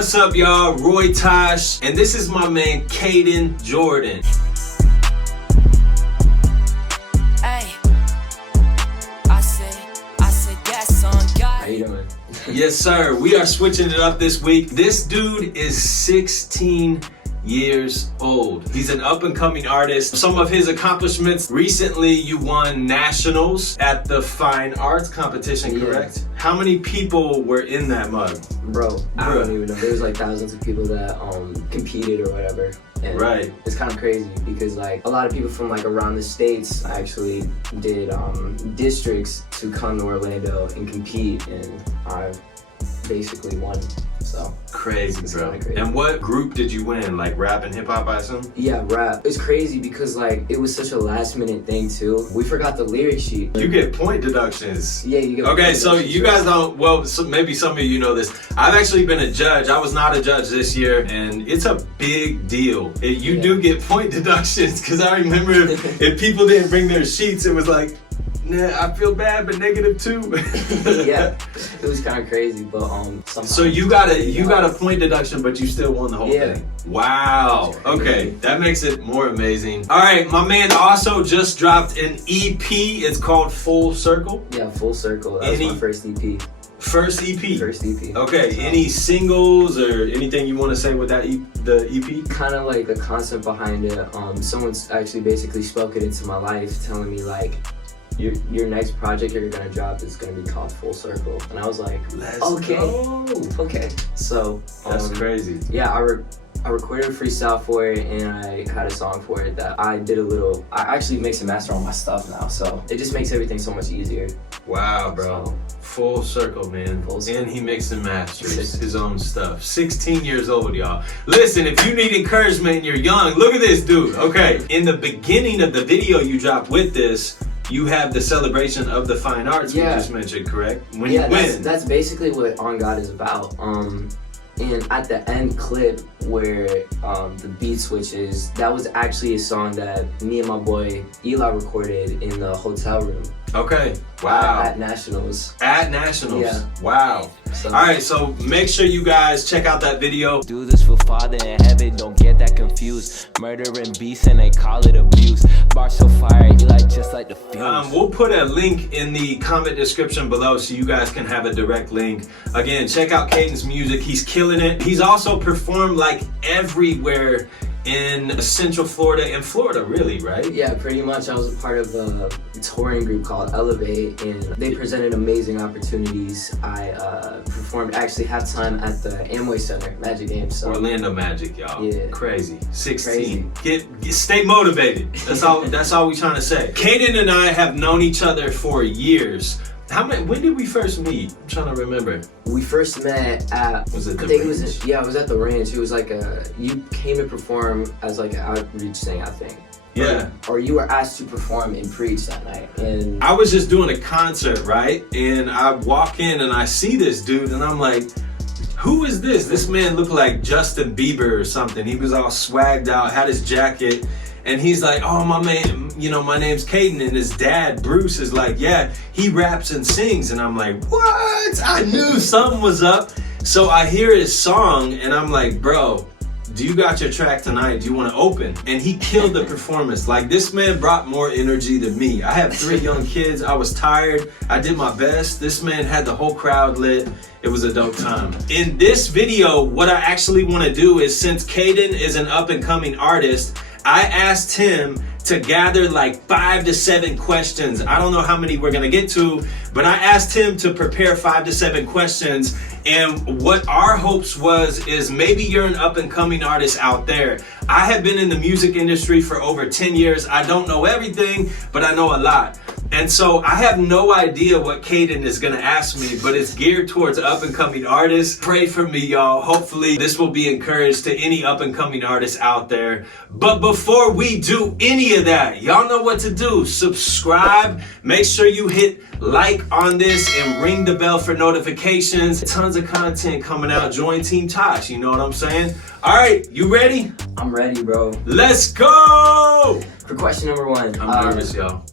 What's up, y'all? Roy Tosh, and this is my man Kaden Jordan. Hey, I said that's on God. How you doing? Yes, sir. We are switching it up this week. This dude is 16 years old. He's an up-and-coming artist. Some of his accomplishments: recently you won nationals at the Fine Arts competition, correct? Yeah. How many people were in that mug? Bro, I don't even know. There was like thousands of people that competed or whatever. And Right. It's kind of crazy because like a lot of people from like around the states actually did districts to come to Orlando and compete, and I basically won. So Crazy, it's bro. kinda crazy. And what group did you win? Like rap and hip hop, I assume? Yeah, rap. It's crazy because like it was such a last minute thing too. We forgot the lyric sheet. You get point deductions. Yeah, you get. Okay, so you guys don't, well, so maybe some of you know this. I've actually been a judge. I was not a judge this year, and it's a big deal. You do get point deductions, because I remember if people didn't bring their sheets, it was like, nah, I feel bad, but -2. Yeah, it was kind of crazy, but somehow. So you got a point deduction, but you still won the whole Yeah. thing. Wow. Okay, that makes it more amazing. All right, my man also just dropped an EP. It's called Full Circle. Yeah, Full Circle. That was my first EP. First EP. First EP. Okay. Any singles or anything you want to say with that the EP? Kind of like the concept behind it. Someone's actually basically spoke it into my life, telling me like, your next project you're gonna drop is gonna be called Full Circle, and I was like, okay, okay. So that's crazy. Yeah, I recorded a freestyle for it, and I had a song for it that I did a little. I actually mix and master all my stuff now, so it just makes everything so much easier. Wow, bro. So, Full Circle, man. Full Circle. And he mixes and masters his own stuff. 16 years old, y'all. Listen, if you need encouragement and you're young, look at this dude. Okay, in the beginning of the video you dropped with this, you have the celebration of the fine arts we just mentioned, correct? When you win. That's basically what On God is about. And at the end clip where the beat switches, that was actually a song that me and my boy Eli recorded in the hotel room. Okay. Wow. At Nationals. At Nationals. Yeah. Wow. So, all right, so make sure you guys check out that video. Do this for Father in heaven, don't get that confused. Murdering beasts and they call it abuse. Bar so fire, Eli just like the fumes. We'll put a link in the comment description below so you guys can have a direct link. Again, check out Kaden's music. He's killing it. He's also performed like everywhere in Central Florida and Florida, really, right? Yeah, pretty much. I was a part of a touring group called Elevate, and they presented amazing opportunities. I performed actually halftime at the Amway Center Magic Games. So. Orlando Magic, y'all. Yeah. Crazy. 16. Get stay motivated. That's all we trying to say. Kaden and I have known each other for years. When did we first meet? I'm trying to remember. We first met at, Was it the I think ranch? it was at the ranch. It was like you came to perform as like an outreach thing, I think. Yeah. Or you were asked to perform and preach that night. And I was just doing a concert, right? And I walk in and I see this dude and I'm like, who is this? This man looked like Justin Bieber or something. He was all swagged out, had his jacket. And he's like, oh, my man, my name's Kaden. And his dad, Bruce, is like, yeah, he raps and sings. And I'm like, what? I knew something was up. So I hear his song and I'm like, bro, do you got your track tonight? Do you want to open? And he killed the performance. Like, this man brought more energy than me. I have 3 young kids. I was tired. I did my best. This man had the whole crowd lit. It was a dope time. In this video, what I actually want to do is, since Kaden is an up-and-coming artist, I asked him to gather like 5 to 7 questions. I don't know how many we're gonna get to, but I asked him to prepare 5 to 7 questions. And what our hopes is maybe you're an up and coming artist out there. I have been in the music industry for over 10 years. I don't know everything, but I know a lot. And so I have no idea what Kaden is gonna ask me, but it's geared towards up and coming artists. Pray for me, y'all. Hopefully this will be encouraged to any up and coming artists out there. But before we do any of that, y'all know what to do. Subscribe, make sure you hit like on this and ring the bell for notifications. Tons of content coming out. Join Team Tosh, you know what I'm saying? All right, you ready? I'm ready, bro. Let's go! For question number 1. I'm nervous, y'all.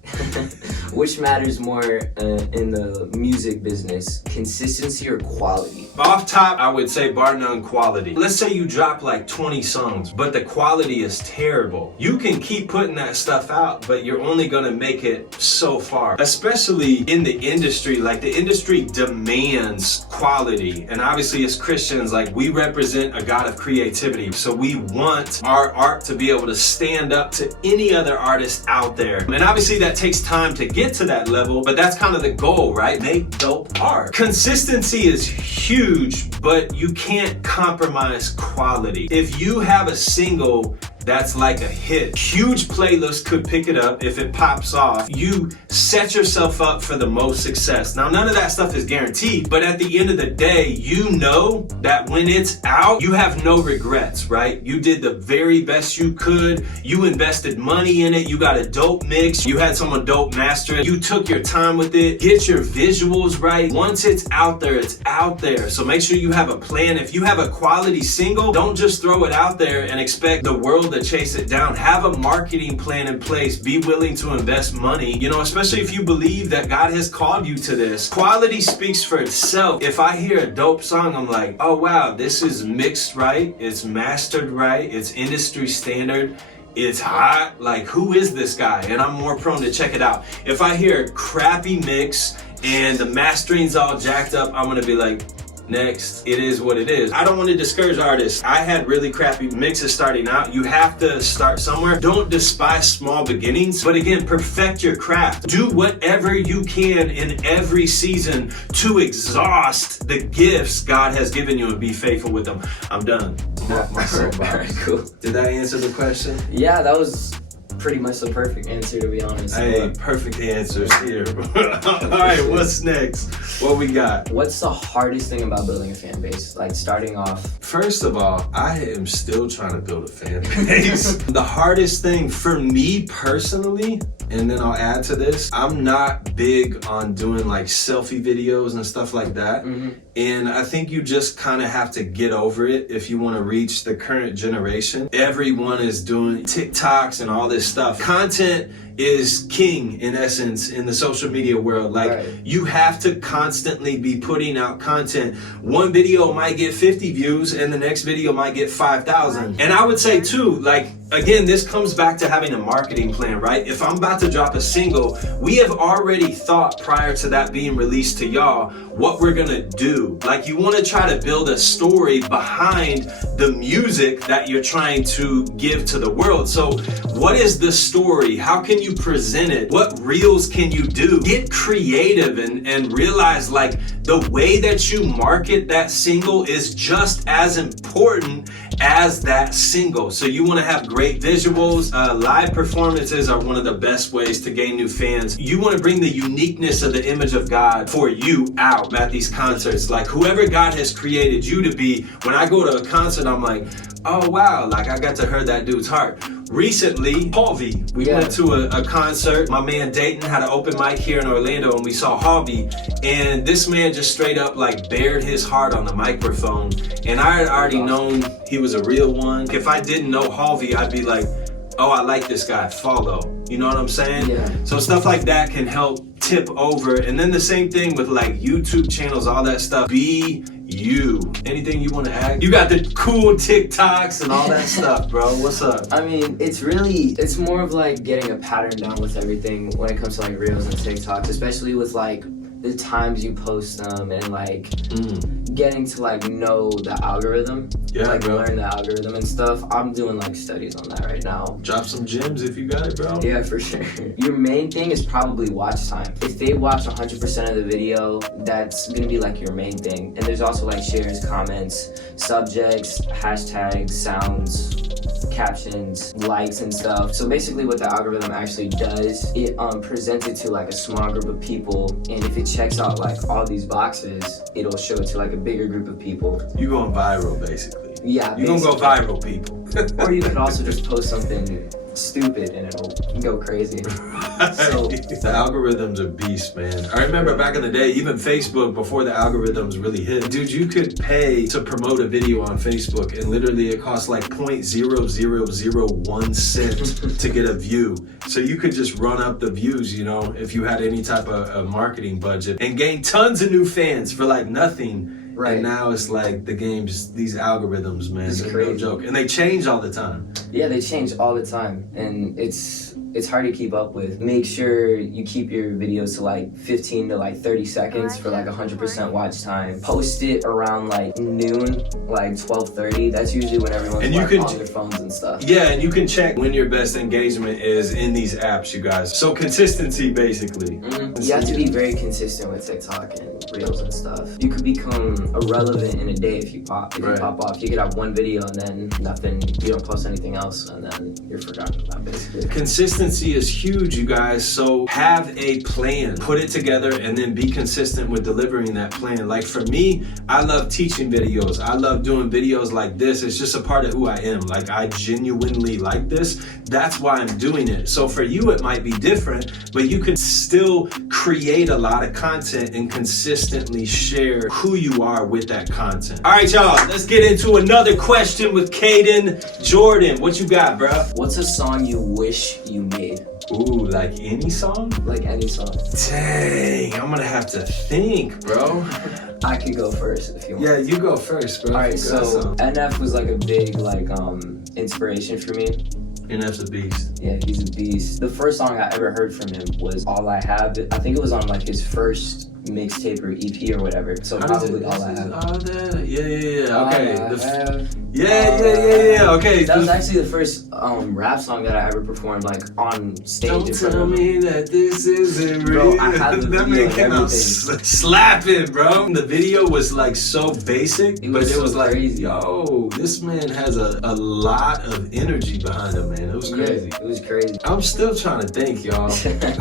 Which matters more in the music business, consistency or quality? Off top, I would say bar none quality. Let's say you drop like 20 songs, but the quality is terrible. You can keep putting that stuff out, but you're only gonna make it so far. Especially in the industry, like the industry demands quality. And obviously as Christians, like we represent a God of creativity. So we want our art to be able to stand up to any other artist out there. And obviously that takes time to get to that level, but that's kind of the goal, right? Make dope art. Consistency is huge, but you can't compromise quality. If you have a single that's like a hit, huge playlist could pick it up. If it pops off, you set yourself up for the most success. Now, none of that stuff is guaranteed, but at the end of the day, you know that when it's out, you have no regrets, right? You did the very best you could. You invested money in it. You got a dope mix. You had someone dope master it. You took your time with it. Get your visuals right. Once it's out there, it's out there. So make sure you have a plan. If you have a quality single, don't just throw it out there and expect the world to chase it down. Have a marketing plan in place. Be willing to invest money, you know, especially if you believe that God has called you to this. Quality speaks for itself. If I hear a dope song, I'm like, oh wow, this is mixed right, it's mastered right, it's industry standard, it's hot, like who is this guy? And I'm more prone to check it out. If I hear a crappy mix and the mastering's all jacked up, I'm gonna be like, next. It is what it is. I don't want to discourage artists. I had really crappy mixes starting out. You have to start somewhere. Don't despise small beginnings, but again, perfect your craft. Do whatever you can in every season to exhaust the gifts God has given you and be faithful with them. I'm done. My soapbox. Very cool. Did that answer the question? Yeah, that was pretty much the perfect answer, to be honest. Hey, perfect answers here. All right, what's next? What we got? What's the hardest thing about building a fan base? Like starting off? First of all, I am still trying to build a fan base. The hardest thing for me personally, and then I'll add to this, I'm not big on doing like selfie videos and stuff like that. Mm-hmm. And I think you just kind of have to get over it if you want to reach the current generation. Everyone is doing TikToks and all this stuff. Content is king in essence in the social media world. Like right. You have to constantly be putting out content. One video might get 50 views and the next video might get 5,000. And I would say too, like, again, this comes back to having a marketing plan, right? If I'm about to drop a single, we have already thought prior to that being released to y'all what we're gonna do. Like you wanna try to build a story behind the music that you're trying to give to the world. So what is the story? How can you present it? What reels can you do? Get creative and realize like the way that you market that single is just as important as that single. So you wanna have great visuals. Live performances are one of the best ways to gain new fans. You wanna bring the uniqueness of the image of God for you out at these concerts. Like whoever God has created you to be, when I go to a concert, I'm like, oh wow, like I got to hear that dude's heart. Recently, Harvey, we went to a concert. My man Dayton had an open mic here in Orlando and we saw Harvey, and this man just straight up like bared his heart on the microphone. And I had already known he was a real one. If I didn't know Harvey, I'd be like, oh, I like this guy, follow. You know what I'm saying? Yeah. So stuff like that can help tip over. And then the same thing with like YouTube channels, all that stuff. Be you. Anything you want to add? You got the cool TikToks and all that stuff, bro. What's up? I mean, it's more of like getting a pattern down with everything when it comes to like reels and TikToks, especially with like the times you post them and like getting to like know the algorithm, like bro. Learn the algorithm and stuff. I'm doing like studies on that right now. Drop some gems if you got it, bro. Yeah, for sure. Your main thing is probably watch time. If they watch 100% of the video, that's gonna be like your main thing. And there's also like shares, comments, subjects, hashtags, sounds, captions, likes and stuff. So basically what the algorithm actually does, it presents it to like a small group of people, and if it checks out like all these boxes, it'll show it to like a bigger group of people. You going viral basically. Yeah, you gonna go viral, people. Or you could also just post something stupid and it'll go crazy. So the algorithms are beasts, man. I remember back in the day, even Facebook, before the algorithms really hit, dude, you could pay to promote a video on Facebook and literally it cost like 0.0001 cent to get a view. So you could just run up the views, you know, if you had any type of marketing budget and gain tons of new fans for like nothing. Right. And now it's like the game's these algorithms, man. It's They're crazy. no joke. And they change all the time. Yeah, they change all the time, and it's hard to keep up with. Make sure you keep your videos to like 15 to like 30 seconds for like 100% watch time. Post it around like noon, like 12:30. That's usually when everyone's And you like can- on their phones and stuff. Yeah, and you can check when your best engagement is in these apps, you guys. So consistency, basically. You have to be very consistent with TikTok and Reels and stuff. You could become irrelevant in a day if you pop off. You could have one video and then nothing. You don't post anything else, and then you're forgotten about, basically. Consistency is huge, you guys. So have a plan, put it together, and then be consistent with delivering that plan. Like for me, I love teaching videos. I love doing videos like this. It's just a part of who I am. Like I genuinely like this. That's why I'm doing it. So for you, it might be different, but you can still create a lot of content and consistently share who you are with that content. All right, y'all, let's get into another question with Kaden Jordan. What you got, bruh? What's a song you wish you made? Ooh, like any song? Like any song. Dang, I'm gonna have to think, bro. I could go first if you want. Yeah, you go first, bro. Alright, so NF was like a big inspiration for me. And that's a beast. Yeah, he's a beast. The first song I ever heard from him was All I Have. I think it was on like his first mixtape or EP or whatever. So probably All I Have. All that. Yeah. All Okay. I Have. Yeah. Okay. That was actually the first rap song that I ever performed like on stage. Don't in front tell of him. me that this isn't real. Bro, I had the that video man came and out everything. slapping, bro. The video was like so basic, It but was it so was like, crazy. yo, this man has a lot of energy behind him, man. It was crazy. Yeah, it was crazy. I'm still trying to think, y'all.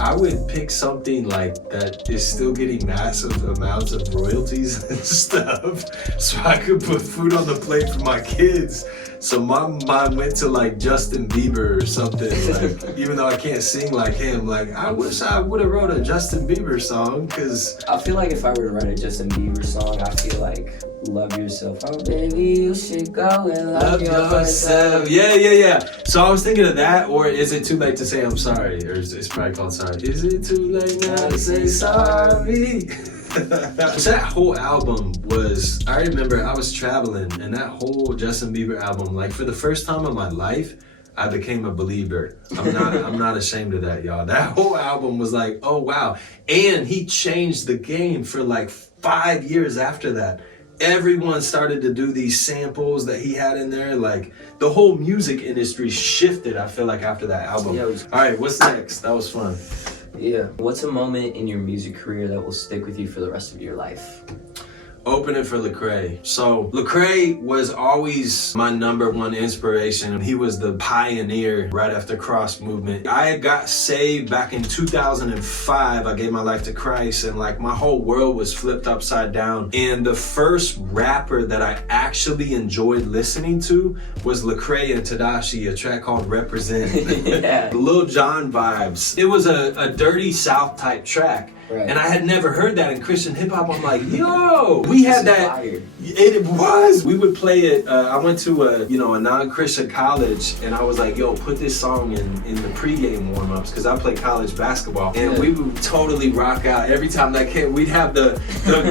I would pick something like that is still getting massive amounts of royalties and stuff, so I could put food on the plate for my kids. So my mind went to like Justin Bieber or something. Like, even though I can't sing like him, like I wish I would have wrote a Justin Bieber song, cause I feel like if I were to write a Justin Bieber song, I feel like Love Yourself. Oh baby, you should go and love yourself. Yeah. So I was thinking of that, or is it too late to say I'm sorry? Or it's probably called Sorry. Is it too late now to say sorry? That whole album was, I remember I was traveling and that whole Justin Bieber album, like for the first time in my life, I became a believer. I'm not ashamed of that, y'all. That whole album was like, oh wow. And he changed the game for like 5 years after that. Everyone started to do these samples that he had in there. Like the whole music industry shifted, I feel like, after that album. Yeah, All right, what's next? That was fun. Yeah. What's a moment in your music career that will stick with you for the rest of your life? Opening for Lecrae. So Lecrae was always my number one inspiration. He was the pioneer right after Cross Movement. I got saved back in 2005. I gave my life to Christ, and like my whole world was flipped upside down. And the first rapper that I actually enjoyed listening to was Lecrae and Tadashi, a track called Represent. Yeah. Lil Jon vibes. It was a Dirty South type track. Right. And I had never heard that in Christian hip hop. I'm like, yo, we had that. Fire. It was. We would play it. I went to a non-Christian college, and I was like, yo, put this song in the pregame warm-ups, because I played college basketball, and we would totally rock out every time that came. We'd have the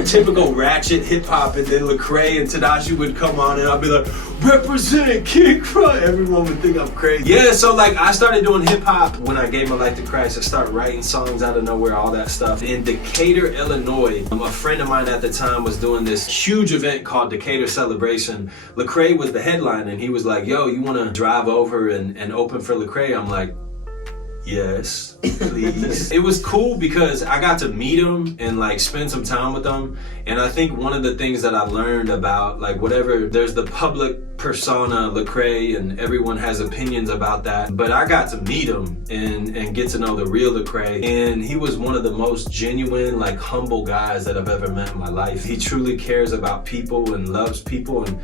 typical ratchet hip hop, and then Lecrae and Tadashi would come on, and I'd be like, represent Kid Cry. Everyone would think I'm crazy. Yeah, so like I started doing hip hop when I gave my life to Christ. I started writing songs out of nowhere, all that stuff. In Decatur, Illinois, a friend of mine at the time was doing this huge event called Decatur Celebration. Lecrae was the headline, and he was like, yo, you want to drive over and open for Lecrae? I'm like, yes, please. It was cool because I got to meet him and like spend some time with him. And I think one of the things that I learned about like whatever, there's the public persona Lecrae, and everyone has opinions about that. But I got to meet him and get to know the real Lecrae. And he was one of the most genuine, like humble guys that I've ever met in my life. He truly cares about people and loves people, and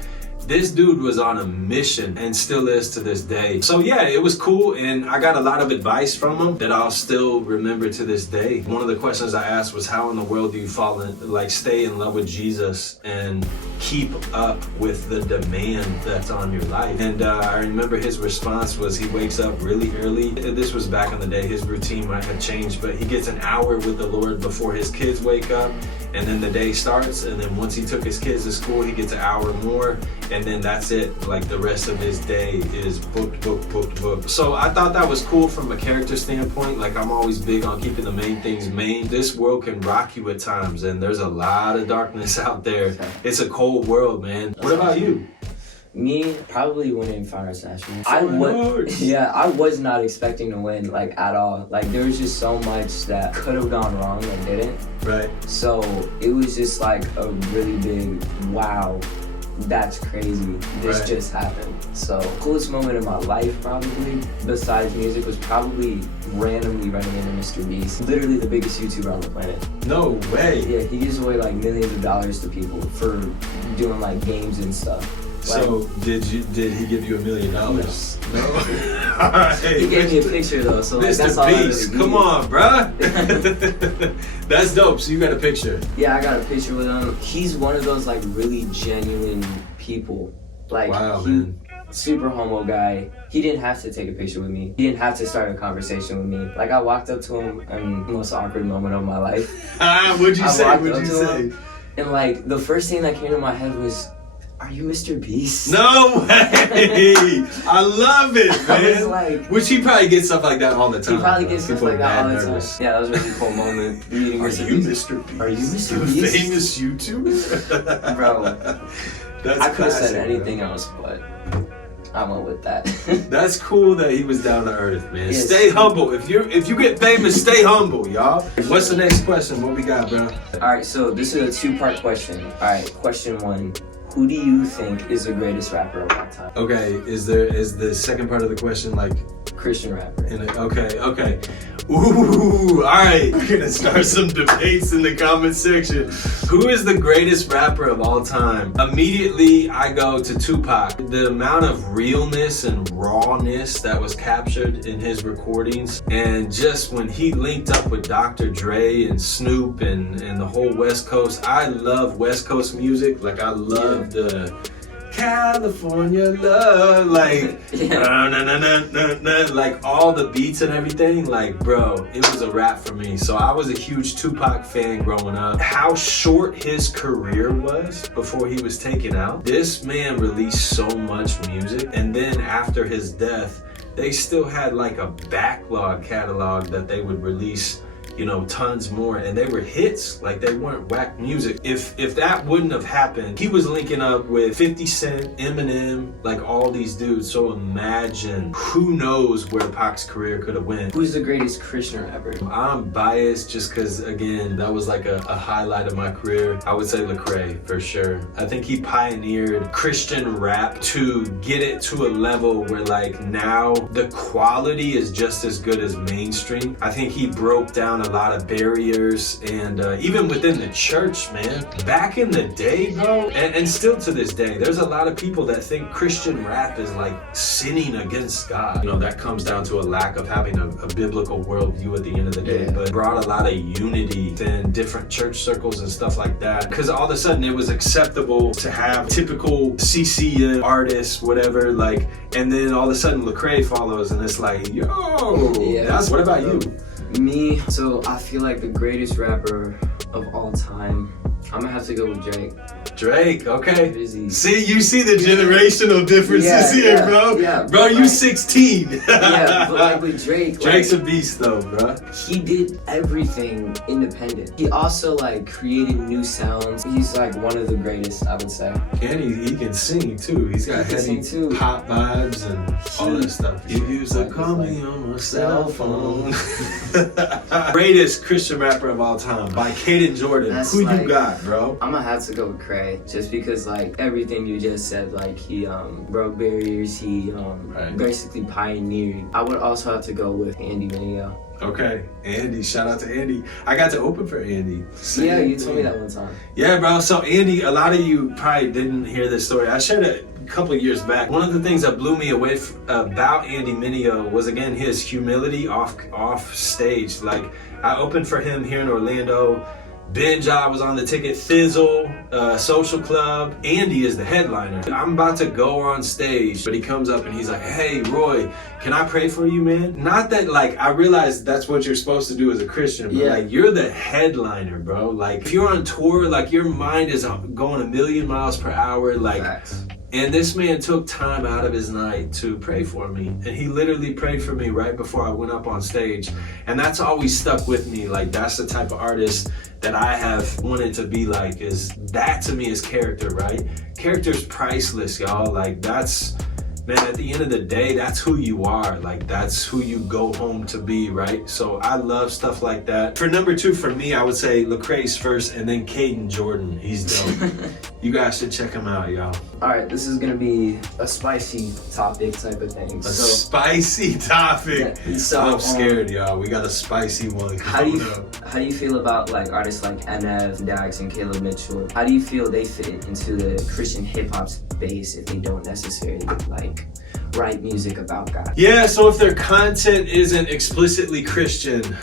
this dude was on a mission and still is to this day. So yeah, it was cool, and I got a lot of advice from him that I'll still remember to this day. One of the questions I asked was, how in the world do you stay in love with Jesus and keep up with the demand that's on your life? And I remember his response was he wakes up really early. This was back in the day, his routine might have changed, but he gets an hour with the Lord before his kids wake up. and then the day starts, and then once he took his kids to school, he gets an hour more, and then that's it. Like the rest of his day is booked. So I thought that was cool from a character standpoint. Like I'm always big on keeping the main things main. This world can rock you at times, and there's a lot of darkness out there. It's a cold world, man. What about you? Me, probably winning Fire Assassin. I was not expecting to win, like, at all. Like, there was just so much that could have gone wrong and didn't. Right. So, it was just, like, a really big, wow, that's crazy. This just happened. So, coolest moment of my life, probably, besides music, was probably randomly running into Mr. Beast. Literally the biggest YouTuber on the planet. No way. Yeah, he gives away, like, millions of dollars to people for doing, like, games and stuff. So did he give you $1 million? No. Right, he gave me a picture though, so like, that's all Beast, I really come on, bruh. That's dope. So you got a picture? Yeah, I got a picture with him. He's one of those like really genuine people. Like, wow, man. Super homo guy. He didn't have to take a picture with me. He didn't have to start a conversation with me. Like I walked up to him, and the most awkward moment of my life. What'd you say? And like the first thing that came to my head was, "Are you Mr. Beast?" No way! I love it, man. I was like, which he probably gets stuff like that all the time. He probably gets stuff like that all the time. Nervous. Yeah, that was a really cool moment. Meeting Are Mr. you Beast. Mr. Beast? Are you Mr. The Beast? famous YouTuber? Bro, that's I could have said classic, anything bro. else, but I went with that. That's cool that he was down to earth, man. Yes. Stay humble. If you get famous, stay humble, y'all. What's the next question? What we got, bro? Alright, so this is a two-part question. Alright, question one. Who do you think is the greatest rapper of all time? Okay, is the second part of the question like Christian rapper. Okay. Ooh, alright. We're gonna start some debates in the comment section. Who is the greatest rapper of all time? Immediately I go to Tupac. The amount of realness and rawness that was captured in his recordings, and just when he linked up with Dr. Dre and Snoop and the whole West Coast. I love West Coast music. Like I love the California love, like like all the beats and everything. Like, bro, it was a rap for me. So I was a huge Tupac fan growing up. How short his career was before he was taken out. This man released so much music, and then after his death, they still had like a backlog catalog that they would release, you know, tons more, and they were hits. Like they weren't whack music. If that wouldn't have happened, he was linking up with 50 Cent, Eminem, like all these dudes. So imagine, who knows where Pac's career could have went. Who's the greatest Christian rapper? I'm biased just because, again, that was like a highlight of my career. I would say Lecrae for sure. I think he pioneered Christian rap to get it to a level where like now the quality is just as good as mainstream. I think he broke down a lot of barriers, and even within the church, man. Back in the day, bro, and still to this day, there's a lot of people that think Christian rap is like sinning against God. You know, that comes down to a lack of having a biblical worldview at the end of the day, but brought a lot of unity in different church circles and stuff like that. Because all of a sudden it was acceptable to have typical CCM artists, whatever, like, and then all of a sudden Lecrae follows, and it's like, yo, that's, what about you? Me, so I feel like the greatest rapper of all time, I'm gonna have to go with Drake. Drake, okay. Busy. See, you see the generational differences here, bro. Yeah, bro, you 16. Yeah, but like with Drake, Drake's like, a beast though, bro. he did everything independent. He also like created new sounds. He's like one of the greatest, I would say. And he can sing too. He's got heavy pop vibes and all that stuff. You used to call me on my cell phone. Greatest Christian rapper of all time by Kaden Jordan. That's Who like, you got, bro? I'm gonna have to go with Cray, just because like everything you just said, like he broke barriers, he basically pioneered. I would also have to go with Andy Mineo. Okay, Andy, shout out to Andy. I got to open for Andy. Yeah, you told me that one time. Yeah, bro, so Andy, a lot of you probably didn't hear this story. I shared it a couple of years back. One of the things that blew me away about Andy Mineo was, again, his humility off stage. Like, I opened for him here in Orlando. Ben Ja was on the ticket, Fizzle, Social Club. Andy is the headliner. I'm about to go on stage, but he comes up and he's like, hey, Roy, can I pray for you, man? Not that, like, I realize that's what you're supposed to do as a Christian, but like, you're the headliner, bro. Like, if you're on tour, like, your mind is going a million miles per hour, like, Facts. And this man took time out of his night to pray for me. And he literally prayed for me right before I went up on stage. And that's always stuck with me. Like, that's the type of artist that I have wanted to be like. Is that to me is character, right? Character's priceless, y'all. Like, that's, man, at the end of the day, that's who you are. Like, that's who you go home to be, right? So I love stuff like that. For number 2, for me, I would say Lecrae's first, and then Kaden Jordan. He's dope. You guys should check him out, y'all. All right, this is gonna be a spicy topic type of thing. A spicy topic. Yeah, so, I'm scared, y'all. We got a spicy one. How do you feel about like artists like NF, Dax, and Caleb Mitchell? How do you feel they fit into the Christian hip hop space if they don't necessarily like write music about God? Yeah, so if their content isn't explicitly Christian,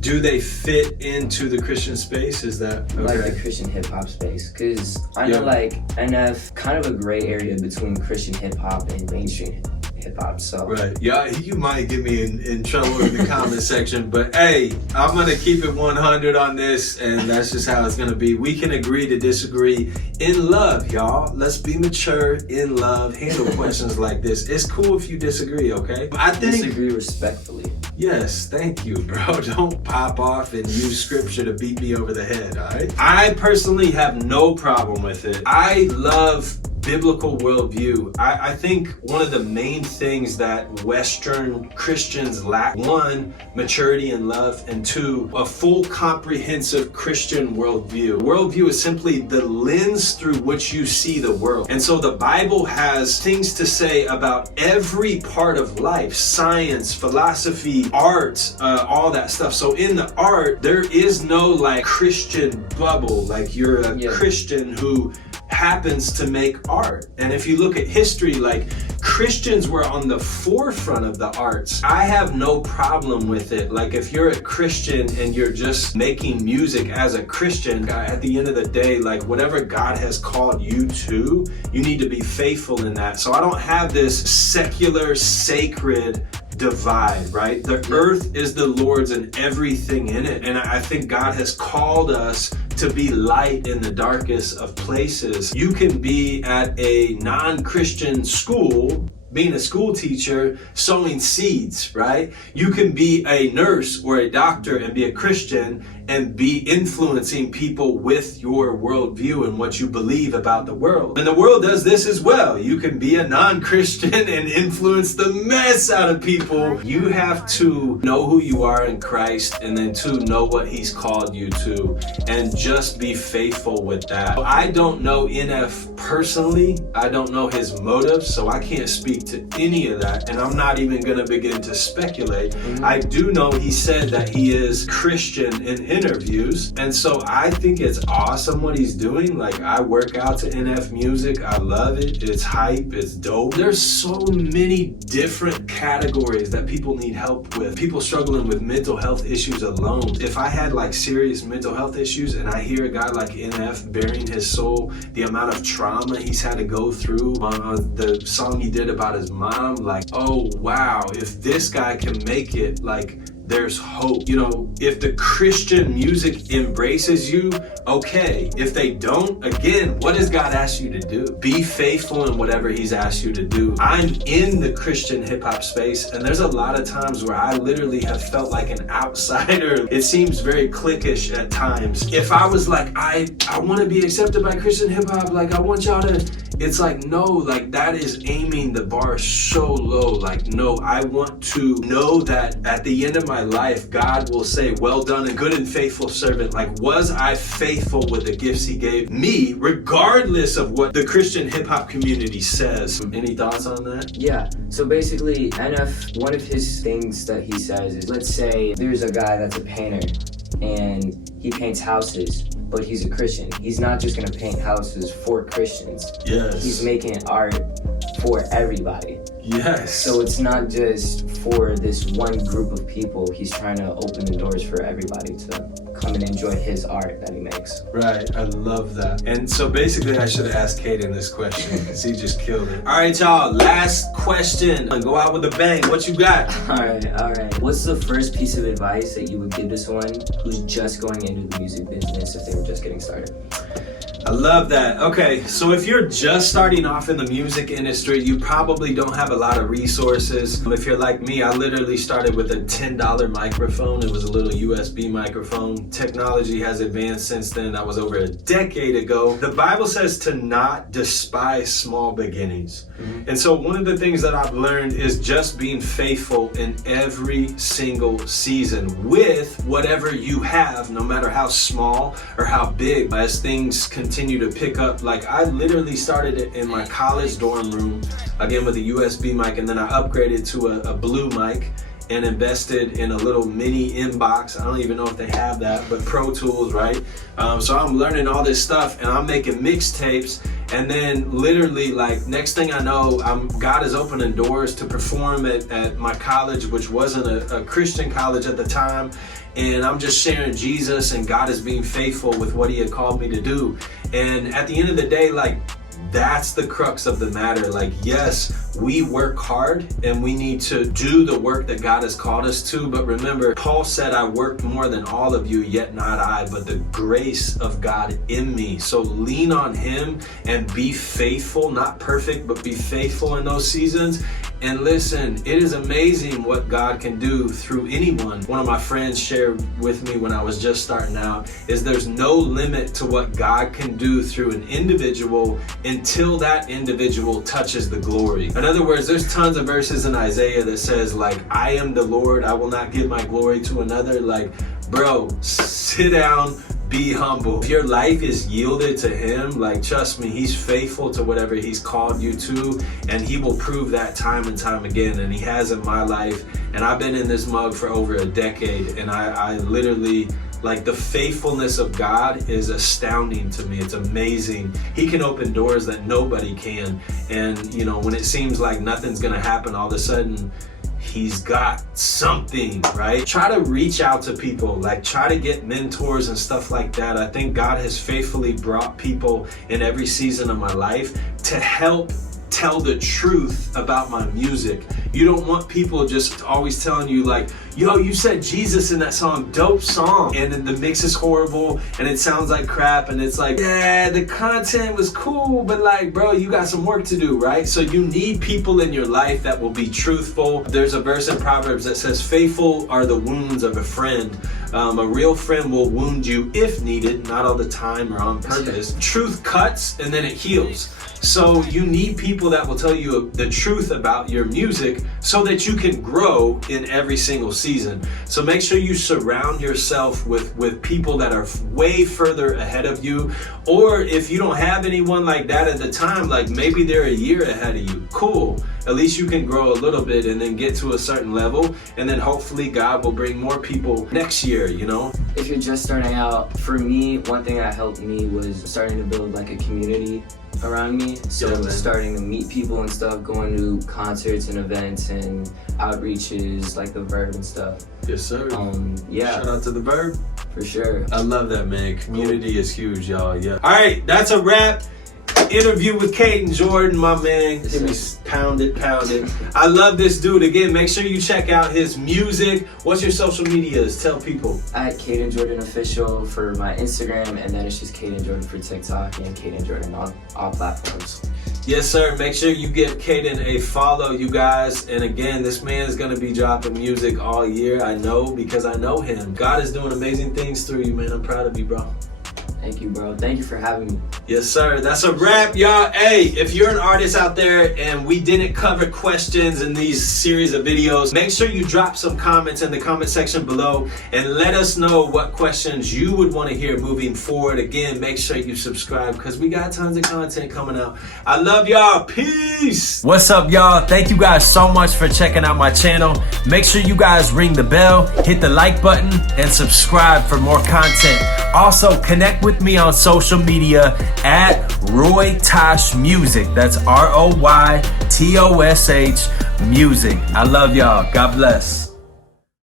do they fit into the Christian space? Is that okay? Like the Christian hip hop space? Because I know like NF, kind of a gray area between Christian hip hop and mainstream hip hop. So right, yeah, you might get me in trouble in the comment section, but hey, I'm gonna keep it 100 on this, and that's just how it's gonna be. We can agree to disagree in love, y'all. Let's be mature in love. Handle questions like this. It's cool if you disagree, okay? I think disagree respectfully. Yes, thank you, bro. Don't pop off and use scripture to beat me over the head, all right? I personally have no problem with it. I love biblical worldview. I think one of the main things that Western Christians lack, 1, maturity and love, and 2, a full comprehensive Christian worldview. Worldview is simply the lens through which you see the world. And so the Bible has things to say about every part of life, science, philosophy, art, all that stuff. So in the art, there is no like Christian bubble, like you're a Christian who happens to make art. And if you look at history, like Christians were on the forefront of the arts. I have no problem with it. Like if you're a Christian and you're just making music as a Christian, at the end of the day, like whatever God has called you to, you need to be faithful in that. So I don't have this secular, sacred divide, right? The earth is the Lord's and everything in it. And I think God has called us to be light in the darkest of places. You can be at a non-Christian school, being a school teacher, sowing seeds, right? You can be a nurse or a doctor and be a Christian and be influencing people with your worldview and what you believe about the world. And the world does this as well. You can be a non-Christian and influence the mess out of people. You have to know who you are in Christ, and then 2, know what He's called you to, and just be faithful with that. I don't know NF personally. I don't know his motives, so I can't speak to any of that, and I'm not even gonna begin to speculate. I do know he said that he is Christian in interviews, and so I think it's awesome what he's doing. Like, I work out to NF music. I love it. It's hype. It's dope. There's so many different categories that people need help with. People struggling with mental health issues alone. If I had like serious mental health issues and I hear a guy like NF bearing his soul, the amount of trauma he's had to go through, the song he did about his mom, like, oh wow, if this guy can make it, like, there's hope. You know, if the Christian music embraces you, okay. If they don't, again, what has God asked you to do? Be faithful in whatever He's asked you to do. I'm in the Christian hip hop space, and there's a lot of times where I literally have felt like an outsider. It seems very cliquish at times. If I was like, I want to be accepted by Christian hip hop, like I want y'all to, it's like, no, like that is aiming the bar so low. Like, no, I want to know that at the end of my life, God will say, well done and good and faithful servant. Like, was I faithful with the gifts He gave me, regardless of what the Christian hip hop community says? Any thoughts on that? Yeah, so basically NF, one of his things that he says is, let's say there's a guy that's a painter and he paints houses, but he's a Christian. He's not just gonna paint houses for Christians. Yes. He's making art for everybody. Yes. So it's not just for this one group of people. He's trying to open the doors for everybody to come and enjoy his art that he makes. Right, I love that. And so basically I should have asked Kaden this question because he just killed it. All right, y'all, last question. Go out with a bang. What you got? All right. What's the first piece of advice that you would give to someone who's just going into the music business if they were just getting started? I love that. Okay, so if you're just starting off in the music industry, you probably don't have a lot of resources. If you're like me, I literally started with a $10 microphone. It was a little USB microphone. Technology has advanced since then. That was over a decade ago. The Bible says to not despise small beginnings. And so one of the things that I've learned is just being faithful in every single season with whatever you have, no matter how small or how big, as things continue to pick up. Like I literally started it in my college dorm room, again with a USB mic, and then I upgraded to a blue mic and invested in a little mini inbox. I don't even know if they have that, but Pro Tools, right? So I'm learning all this stuff and I'm making mixtapes. And then literally, like, next thing I know, God is opening doors to perform at my college, which wasn't a Christian college at the time. And I'm just sharing Jesus, and God is being faithful with what he had called me to do. And at the end of the day, like, that's the crux of the matter. Like, yes, we work hard and we need to do the work that God has called us to. But remember, Paul said, I worked more than all of you, yet not I, but the grace of God in me. So lean on him and be faithful, not perfect, but be faithful in those seasons. And listen, it is amazing what God can do through anyone. One of my friends shared with me when I was just starting out is there's no limit to what God can do through an individual until that individual touches the glory. In other words, there's tons of verses in Isaiah that says, like, I am the Lord, I will not give my glory to another. Like, bro, sit down, be humble. If your life is yielded to him, like, trust me, he's faithful to whatever he's called you to, and he will prove that time and time again. And he has in my life. And I've been in this mug for over a decade, and I literally, like, the faithfulness of God is astounding to me. It's amazing. He can open doors that nobody can. And, you know, when it seems like nothing's gonna happen, all of a sudden, he's got something, right? Try to reach out to people, like try to get mentors and stuff like that. I think God has faithfully brought people in every season of my life to help tell the truth about my music. You don't want people just always telling you like, yo, you said Jesus in that song, dope song, and then the mix is horrible and it sounds like crap, and it's like, yeah, the content was cool, but like, bro, you got some work to do, right? So you need people in your life that will be truthful. There's a verse in Proverbs that says, faithful are the wounds of a friend. A real friend will wound you if needed, not all the time or on purpose. Truth cuts and then it heals. So you need people that will tell you the truth about your music so that you can grow in every single season. So make sure you surround yourself with people that are way further ahead of you. Or if you don't have anyone like that at the time, like maybe they're a year ahead of you. Cool. At least you can grow a little bit and then get to a certain level. And then hopefully God will bring more people next year, you know? If you're just starting out, for me, one thing that helped me was starting to build like a community around me. So starting to meet people and stuff, going to concerts and events and outreaches like the Verb and stuff. Yes, sir. Yeah. Shout out to the Verb. For sure. I love that, man. Community is huge, y'all. Yeah. All right, that's a wrap. Interview with Kaden Jordan, my man. Give me pound it. I love this dude. Again, make sure you check out his music. What's your social medias? Tell people. At Kaden Jordan Official for my Instagram, and then it's just Kaden Jordan for TikTok and Kaden Jordan on all platforms. Yes, sir. Make sure you give Kaden a follow, you guys. And again, this man is going to be dropping music all year. I know because I know him. God is doing amazing things through you, man. I'm proud of you, bro. Thank you, bro. Thank you for having me. Yes, sir. That's a wrap, y'all. Hey, if you're an artist out there and we didn't cover questions in these series of videos, make sure you drop some comments in the comment section below and let us know what questions you would want to hear moving forward. Again, make sure you subscribe because we got tons of content coming out. I love y'all. Peace. What's up, y'all? Thank you guys so much for checking out my channel. Make sure you guys ring the bell, hit the like button, and subscribe for more content. Also, connect with with me on social media at Roy Tosh Music. That's ROYTOSH Music. I love y'all. God bless.